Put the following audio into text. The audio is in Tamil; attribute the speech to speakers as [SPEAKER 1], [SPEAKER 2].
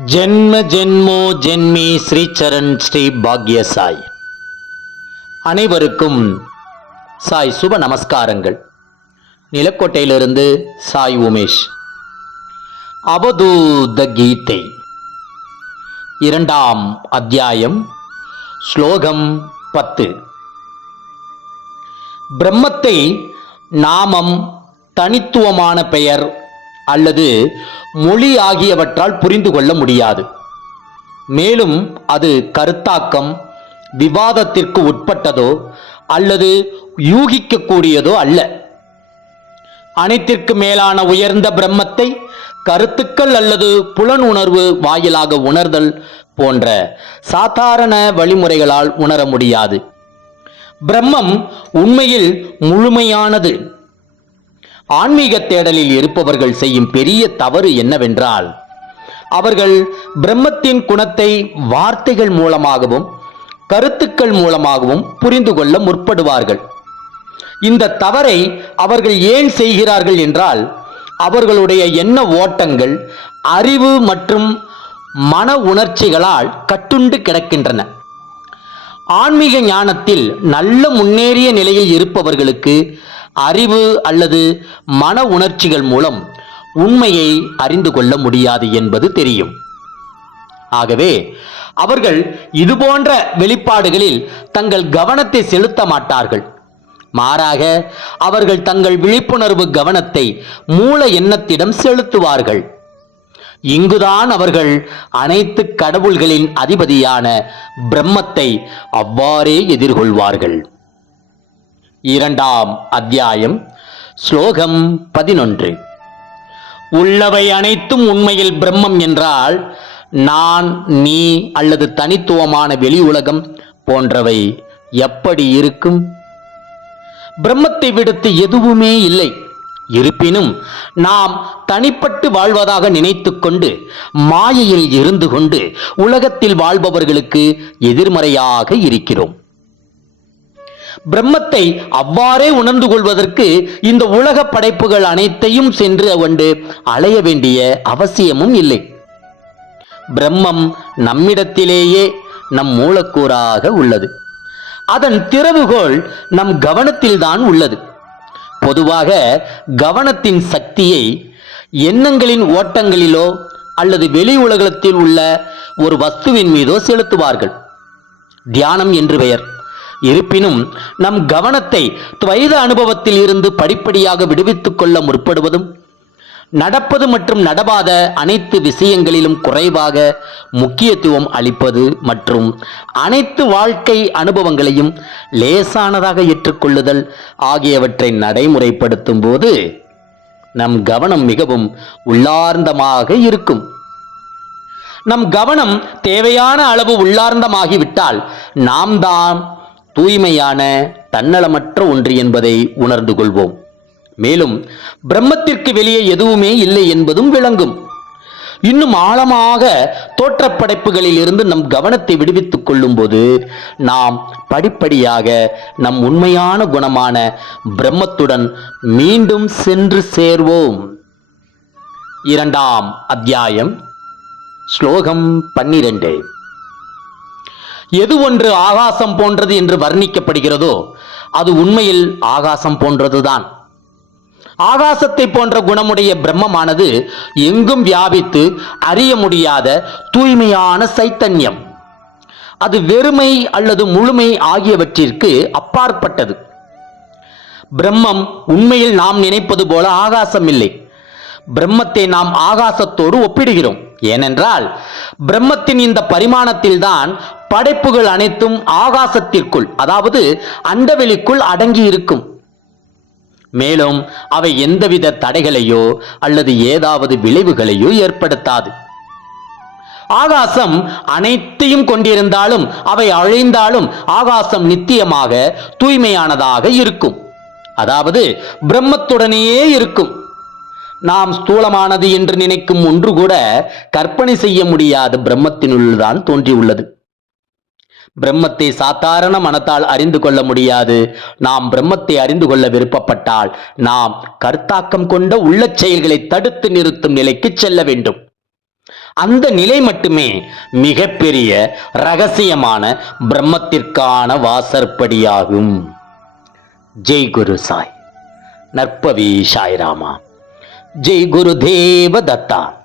[SPEAKER 1] ஜென்ம ஜென்மோ ஜென்மி ஸ்ரீச்சரண் ஸ்ரீ பாக்ய சாய் அனைவருக்கும் சாய் சுப நமஸ்காரங்கள். நிலக்கோட்டையிலிருந்து சாய் உமேஷ். அவதூத கீதை. இரண்டாம் அத்தியாயம் ஸ்லோகம் பத்து. பிரம்மத்தை நாமம் தனித்துவமான பெயர் அல்லது மொழி ஆகியவற்றால் புரிந்து கொள்ள முடியாது. மேலும் அது கருத்தாக்கம் விவாதத்திற்கு உட்பட்டதோ அல்லது யூகிக்கக்கூடியதோ அல்ல. அனைத்திற்கு மேலான உயர்ந்த பிரம்மத்தை கருத்துக்கள் அல்லது புலனுணர்வு வாயிலாக உணர்தல் போன்ற சாதாரண வழிமுறைகளால் உணர முடியாது. பிரம்மம் உண்மையில் முழுமையானது. ஆன்மீக தேடலில் இருப்பவர்கள் செய்யும் பெரிய தவறு என்னவென்றால் அவர்கள் பிரம்மத்தின் குணத்தை வார்த்தைகள் மூலமாகவும் கருத்துக்கள் மூலமாகவும் புரிந்து கொள்ள முற்படுவார்கள். இந்த தவறை அவர்கள் ஏன் செய்கிறார்கள் என்றால் அவர்களுடைய எண்ண ஓட்டங்கள் அறிவு மற்றும் மன உணர்ச்சிகளால் கட்டுண்டு கிடக்கின்றன. ஆன்மீக ஞானத்தில் நல்ல முன்னேறிய நிலையில் இருப்பவர்களுக்கு அறிவு அல்லது மன உணர்ச்சிகள் மூலம் உண்மையை அறிந்து கொள்ள முடியாது என்பது தெரியும். ஆகவே அவர்கள் இதுபோன்ற வெளிப்பாடுகளில் தங்கள் கவனத்தை செலுத்த மாட்டார்கள். மாறாக அவர்கள் தங்கள் விழிப்புணர்வு கவனத்தை மூல எண்ணத்திடம் செலுத்துவார்கள். இங்குதான் அவர்கள் அனைத்து கடவுள்களின் அதிபதியான பிரம்மத்தை அவ்வாறே எதிர்கொள்வார்கள். இரண்டாம் அத்தியாயம் ஸ்லோகம் பதினொன்று. உள்ளவை அனைத்தும் உண்மையில் பிரம்மம் என்றால் நான் நீ அல்லது தனித்துவமான வெளி உலகம் போன்றவை எப்படி இருக்கும்? பிரம்மத்தை விடுத்து எதுவுமே இல்லை. இருப்பினும் நாம் தனிப்பட்டு வாழ்வதாக நினைத்துக்கொண்டு மாயையில் இருந்து கொண்டு உலகத்தில் வாழ்பவர்களுக்கு எதிர்மறையாக இருக்கிறோம். பிரம்மத்தை அவ்வாறே உணர்ந்து கொள்வதற்கு இந்த உலக படைப்புகள் அனைத்தையும் சென்று கொண்டு அலைய வேண்டிய அவசியமும் இல்லை. பிரம்மம் நம்மிடத்திலேயே நம் மூலக்கூறாக உள்ளது. அதன் திறவுகோள் நம் கவனத்தில்தான் உள்ளது. பொதுவாக கவனத்தின் சக்தியை எண்ணங்களின் ஓட்டங்களிலோ அல்லது வெளி உலகத்தில் உள்ள ஒரு வஸ்துவின் மீதோ செலுத்துவார்கள். தியானம் என்று பெயர். இருப்பினும் நம் கவனத்தை துவைத அனுபவத்தில் இருந்து படிப்படியாக விடுவித்துக் கொள்ள முற்படுவதும் நடப்பது மற்றும் நடவாத அனைத்து விஷயங்களிலும் குறைவாக முக்கியத்துவம் அளிப்பது மற்றும் அனைத்து வாழ்க்கை அனுபவங்களையும் லேசானதாக ஏற்றுக்கொள்ளுதல் ஆகியவற்றை நடைமுறைப்படுத்தும் போது நம் கவனம் மிகவும் உள்ளார்ந்தமாக இருக்கும். நம் கவனம் தேவையான அளவு உள்ளார்ந்தமாகிவிட்டால் நாம் தான் தூய்மையான தன்னலமற்ற ஒன்று என்பதை உணர்ந்து கொள்வோம். மேலும் பிரம்மத்திற்கு வெளியே எதுவுமே இல்லை என்பதும் விளங்கும். இன்னும் ஆழமாக தோற்றப்படைப்புகளில் இருந்து நம் கவனத்தை விடுவித்துக் கொள்ளும்போது நாம் படிப்படியாக நம் உண்மையான குணமான பிரம்மத்துடன் மீண்டும் சென்று சேர்வோம். இரண்டாம் அத்தியாயம் ஸ்லோகம் பன்னிரண்டு. எது ஒன்று ஆகாசம் போன்றது என்று வர்ணிக்கப்படுகிறதோ அது உண்மையில் ஆகாசம் போன்றதுதான். ஆகாசத்தை போன்ற குணமுடைய பிரம்மமானது எங்கும் வியாபித்து அறிய முடியாத தூய்மையான சைத்தன்யம். அது வெறுமை அல்லது முழுமை ஆகியவற்றிற்கு அப்பாற்பட்டது. பிரம்மம் உண்மையில் நாம் நினைப்பது போல ஆகாசம் இல்லை பிரம்மத்தை நாம் ஆகாசத்தோடு ஒப்பிடுகிறோம். ஏனென்றால் பிரம்மத்தின் இந்த பரிமாணத்தில்தான் படைப்புகள் அனைத்தும் ஆகாசத்திற்குள் அதாவது அண்டவெளிக்குள் அடங்கி இருக்கும் மேலும் அவை எந்தவித தடைகளையோ அல்லது ஏதாவது விளைவுகளையோ ஏற்படுத்தாது. ஆகாசம் அனைத்தையும் கொண்டிருந்தாலும் அவை அழிந்தாலும் ஆகாசம் நித்தியமாக தூய்மையானதாக இருக்கும். அதாவது பிரம்மத்துடனேயே இருக்கும். நாம் ஸ்தூலமானது என்று நினைக்கும் ஒன்று கூட கற்பனை செய்ய முடியாத பிரம்மத்தினுள்தான் தோன்றியுள்ளது. பிரம்மத்தை சாதாரண மனத்தால் அறிந்து கொள்ள முடியாது. நாம் பிரம்மத்தை அறிந்து கொள்ள விருப்பப்பட்டால் நாம் கருத்தாக்கம் கொண்ட உள்ள செயல்களை தடுத்து நிறுத்தும் நிலைக்கு செல்ல வேண்டும். அந்த நிலை மட்டுமே மிகப்பெரிய ரகசியமான பிரம்மத்திற்கான வாசற்படியாகும். ஜெய் குரு சாய். நற்பவி சாய்ராமா. ஜெய் குரு தேவ தத்தா